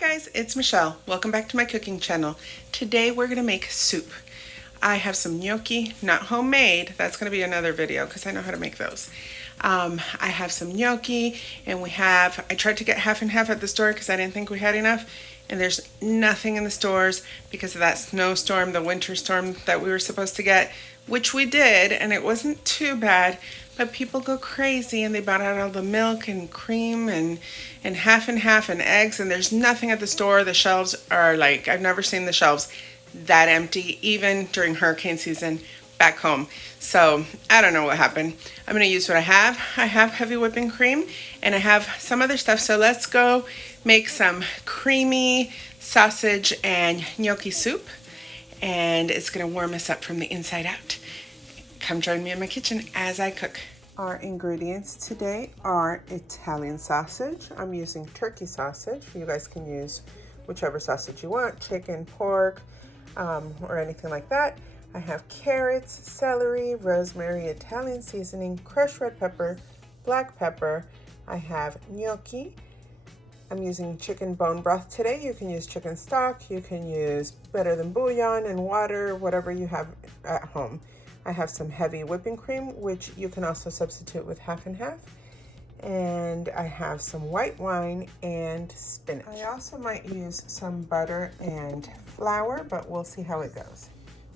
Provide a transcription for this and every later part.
Hi guys, it's Michelle. Welcome back to my cooking channel. Today we're going to make soup. I have some gnocchi, not homemade. That's going to be another video because I know how to make those. I have some gnocchi and I tried to get half and half at the store because I didn't think we had enough. And there's nothing in the stores because of that snowstorm, the winter storm that we were supposed to get, which we did, and it wasn't too bad. But people go crazy and they bought out all the milk and cream and half and eggs, and there's nothing at the store. The shelves are like, I've never seen the shelves that empty, even during hurricane season back home. So I don't know what happened. I'm gonna use what I have. I have heavy whipping cream and I have some other stuff. So let's go make some creamy sausage and gnocchi soup, and it's gonna warm us up from the inside out. Come join me in my kitchen as I cook. Our ingredients today are Italian sausage. I'm using turkey sausage. You guys can use whichever sausage you want, chicken, pork, or anything like that. I have carrots, celery, rosemary, Italian seasoning, crushed red pepper, black pepper. I have gnocchi. I'm using chicken bone broth today. You can use chicken stock. You can use better than bouillon and water, whatever you have at home. I have some heavy whipping cream, which you can also substitute with half and half. And I have some white wine and spinach. I also might use some butter and flour, but we'll see how it goes.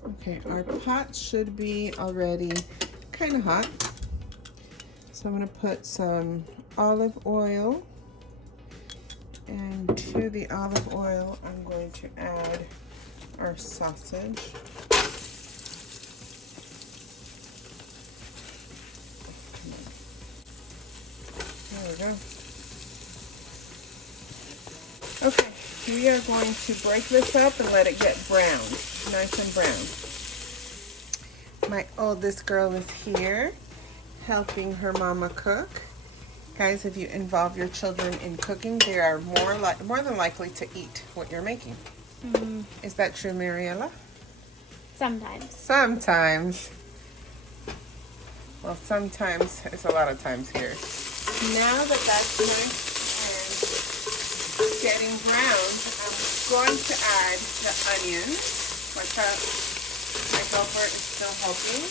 Okay, our pot should be already kind of hot. So I'm gonna put some olive oil. And to the olive oil, I'm going to add our sausage. There we go. Okay, we are going to break this up and let it get browned, nice and brown. My oldest girl is here helping her mama cook. Guys, if you involve your children in cooking, they are more than likely to eat what you're making. Is that true, Mariella? Sometimes. Sometimes. Well, sometimes is a lot of times here. Now that that's nice and getting browned, I'm going to add the onions. Watch out, my helper is still helping.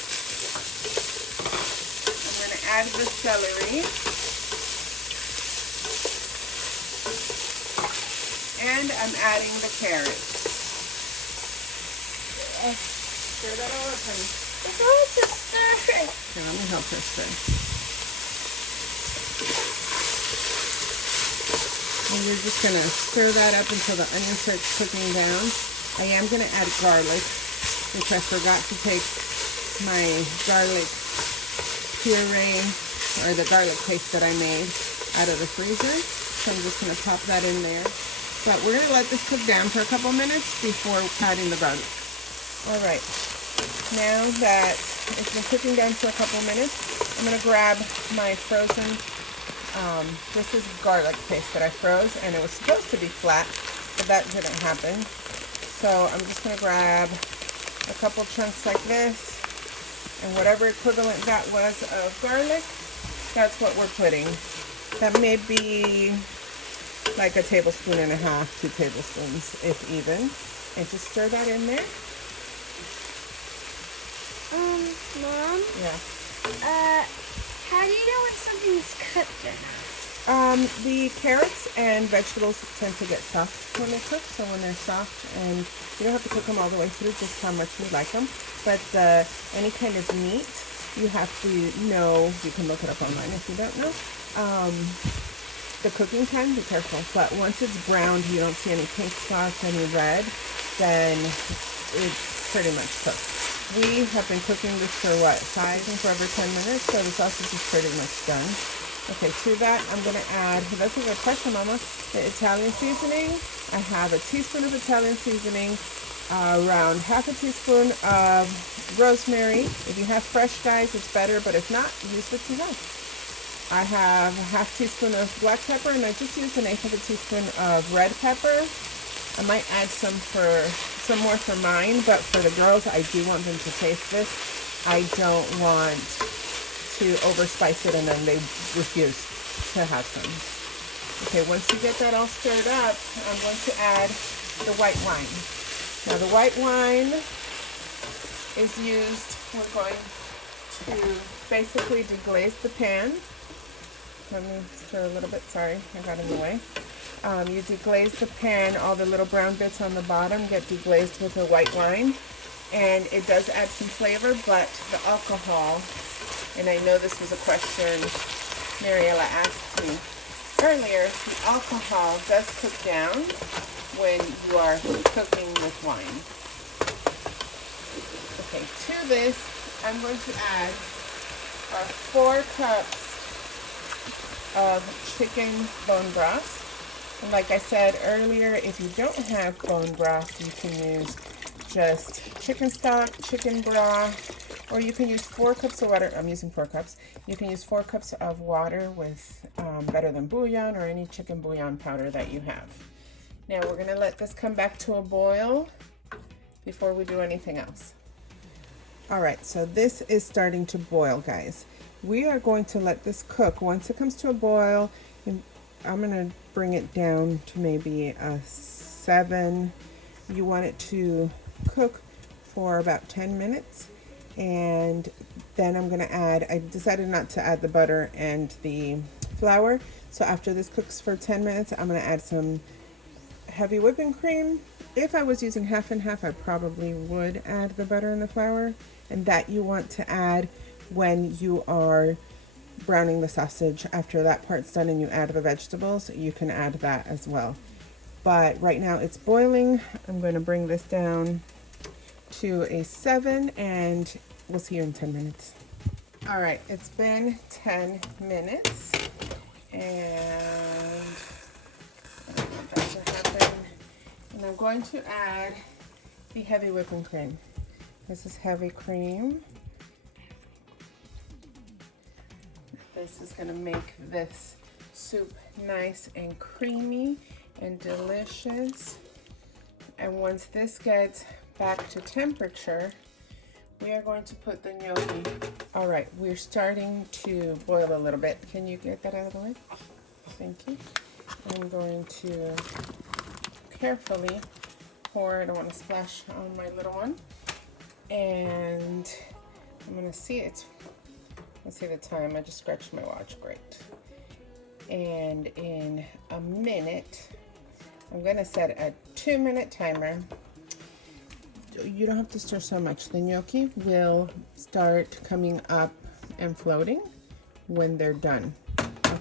I'm going to add the celery. And I'm adding the carrots. Stir that all up, honey. It's going to stir. Here, let me help her stir. And you're just going to stir that up until the onion starts cooking down. I am going to add garlic, which I forgot to take my garlic puree, or the garlic paste that I made out of the freezer. So I'm just going to pop that in there. But we're going to let this cook down for a couple minutes before adding the garlic. All right. Now that it's been cooking down for a couple minutes, I'm going to grab my frozen, this is garlic paste that I froze, and it was supposed to be flat, but that didn't happen. So I'm just going to grab a couple chunks like this, and whatever equivalent that was of garlic, that's what we're putting. That may be like a tablespoon and a half, 2 tablespoons, if even. And just stir that in there. Mom? Yeah. How do you know when something's cooked or not? The carrots and vegetables tend to get soft when they're cooked. So when they're soft, and you don't have to cook them all the way through, just how much you like them. But any kind of meat, you have to know, you can look it up online if you don't know. The cooking time, be careful. But once it's browned, you don't see any pink spots, any red, then it's pretty much cooked. We have been cooking this for what, 5 over 10 minutes, so the sausage is pretty much done. Okay, to that I'm going to add, that's a good question, Mama, the Italian seasoning. I have a teaspoon of Italian seasoning, around half a teaspoon of rosemary. If you have fresh, guys, it's better, but if not, use what you have. I have a half teaspoon of black pepper, and I just used an 1/8 of a teaspoon of red pepper. I might add some more for mine, but for the girls, I do want them to taste this. I don't want to overspice it and then they refuse to have some. Okay, once you get that all stirred up, I'm going to add the white wine. Now the white wine is used, we're going to basically deglaze the pan. Let me stir a little bit, sorry, I got in the way. You deglaze the pan, all the little brown bits on the bottom get deglazed with the white wine. And it does add some flavor, but the alcohol, and I know this was a question Mariela asked me earlier, the alcohol does cook down when you are cooking with wine. Okay, to this, I'm going to add 4 cups of chicken bone broth. And like I said earlier, if you don't have bone broth, you can use just chicken stock, chicken broth, or you can use 4 cups of water. I'm using 4 cups. You can use 4 cups of water with better than bouillon or any chicken bouillon powder that you have. Now we're gonna let this come back to a boil before we do anything else. All right, so this is starting to boil, guys. We are going to let this cook. Once it comes to a boil, I'm gonna bring it down to maybe a 7. You want it to cook for about 10 minutes, and then I'm gonna add, I decided not to add the butter and the flour, so after this cooks for 10 minutes, I'm gonna add some heavy whipping cream. If I was using half and half, I probably would add the butter and the flour, and that you want to add when you are browning the sausage. After that part's done and you add the vegetables, you can add that as well. But right now it's boiling. I'm going to bring this down to a 7 and we'll see you in 10 minutes. All right, it's been 10 minutes and I want that to happen. And I'm going to add the heavy whipping cream. This is heavy cream. This is going to make this soup nice and creamy and delicious. And once this gets back to temperature, we are going to put the gnocchi. All right, we're starting to boil a little bit. Can you get that out of the way? Thank you. I'm going to carefully pour. I don't want to splash on my little one. And I'm going to see it. Let's see the time. I just scratched my watch. Great. And in a minute, I'm going to set a 2-minute timer. You don't have to stir so much. The gnocchi will start coming up and floating when they're done.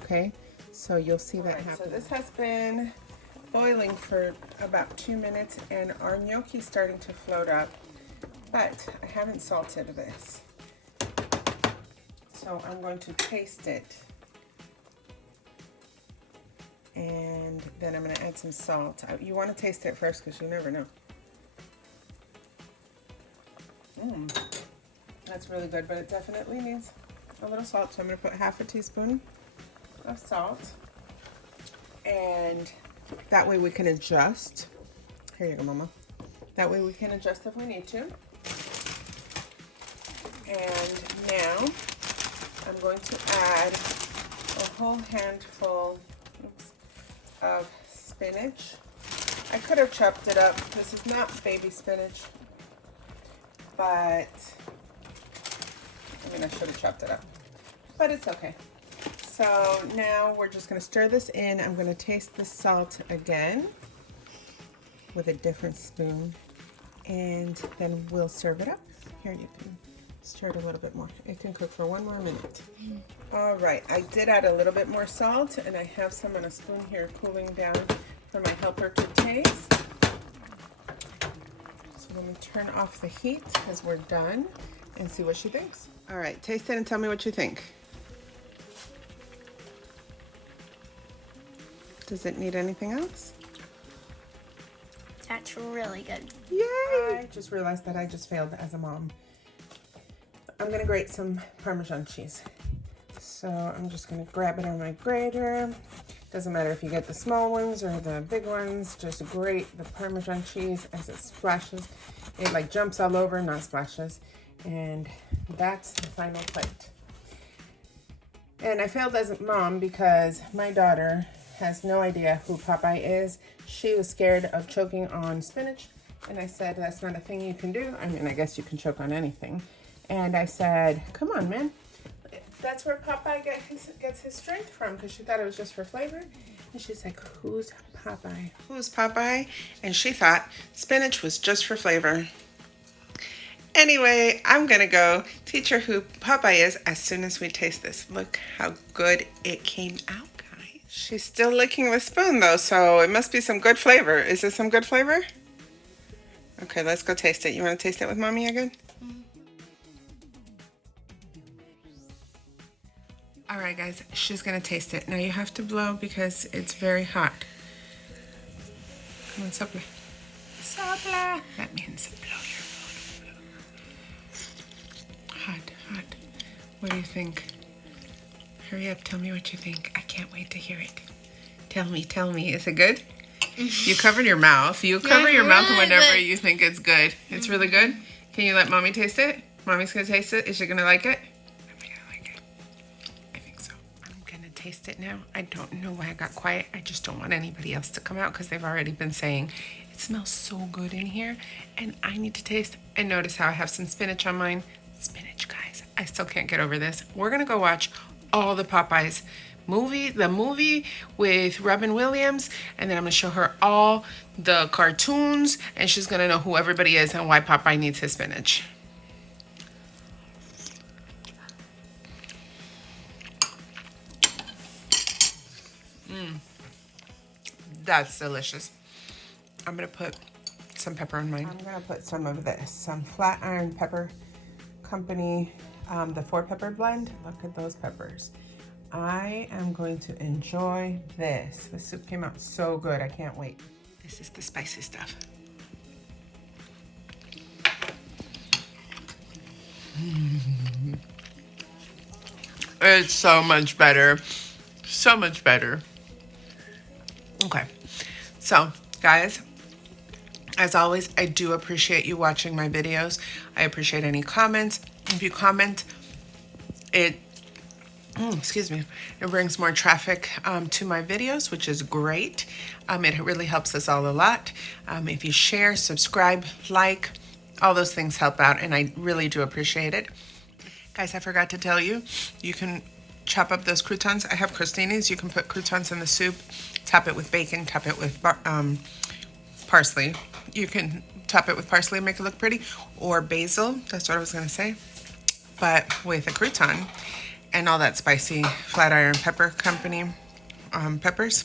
Okay? So you'll see that happen. So this has been boiling for about 2 minutes and our gnocchi is starting to float up. But I haven't salted this. So I'm going to taste it. And then I'm going to add some salt. You want to taste it first because you never know. That's really good, but it definitely needs a little salt. So I'm going to put half a teaspoon of salt. And that way we can adjust. Here you go, Mama. That way we can adjust if we need to. And now I'm going to add a whole handful of spinach. I could have chopped it up. This is not baby spinach, but I mean, I should have chopped it up, but it's okay. So now we're just going to stir this in. I'm going to taste the salt again with a different spoon, and then we'll serve it up. Here, you can stir it a little bit more. It can cook for 1 more minute. All right, I did add a little bit more salt, and I have some on a spoon here cooling down for my helper to taste. So let me turn off the heat because we're done and see what she thinks. All right, taste it and tell me what you think. Does it need anything else? That's really good. Yay! I just realized that I just failed as a mom. I'm gonna grate some Parmesan cheese. So I'm just gonna grab it on my grater. Doesn't matter if you get the small ones or the big ones, just grate the Parmesan cheese as it splashes. It like jumps all over, not splashes. And that's the final plate. And I failed as a mom because my daughter has no idea who Popeye is. She was scared of choking on spinach, and I said, that's not a thing you can do. I mean, I guess you can choke on anything. And I said, come on, man. That's where Popeye gets his strength from, because she thought it was just for flavor. And she's like, who's Popeye? Who's Popeye? And she thought spinach was just for flavor. Anyway, I'm going to go teach her who Popeye is as soon as we taste this. Look how good it came out, guys. She's still licking the spoon, though, so it must be some good flavor. Is this some good flavor? Okay, let's go taste it. You want to taste it with Mommy again? All right, guys, she's going to taste it. Now you have to blow because it's very hot. Come on, sopla. Sopla. That means blow your food. Hot, hot. What do you think? Hurry up, tell me what you think. I can't wait to hear it. Tell me. Is it good? You covered your mouth. You cover your mouth whenever you think it's good. It's really good? Can you let Mommy taste it? Mommy's going to taste it. Is she going to like it? Taste it now. I don't know why I got quiet. I just don't want anybody else to come out because they've already been saying it smells so good in here and I need to taste. And notice how I have some spinach on mine. Spinach, guys. I still can't get over this. We're gonna go watch all the Popeyes the movie with Robin Williams, and then I'm gonna show her all the cartoons and she's gonna know who everybody is and why Popeye needs his spinach. That's delicious. I'm gonna put some pepper on mine. I'm gonna put some of this, some Flat Iron Pepper Company, the 4-pepper blend. Look at those peppers. I am going to enjoy this. The soup came out so good, I can't wait. This is the spicy stuff. It's so much better. So much better. Okay, so guys, as always, I do appreciate you watching my videos. I appreciate any comments. If you comment, it brings more traffic to my videos, which is great. It really helps us all a lot. If you share, subscribe, like, all those things help out, and I really do appreciate it. Guys, I forgot to tell you, you can chop up those croutons. I have crostinis. You can put croutons in the soup, top it with bacon, top it with parsley. You can top it with parsley and make it look pretty, or basil. That's what I was going to say. But with a crouton and all that spicy Flat Iron Pepper Company peppers,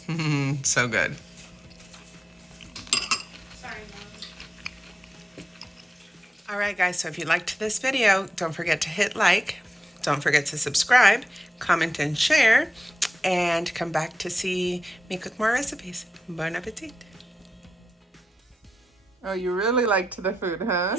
so good. Sorry, Mom. All right, guys, so if you liked this video, don't forget to hit like. Don't forget to subscribe, comment, and share, and come back to see me cook more recipes. Bon appetit. Oh, you really liked the food, huh?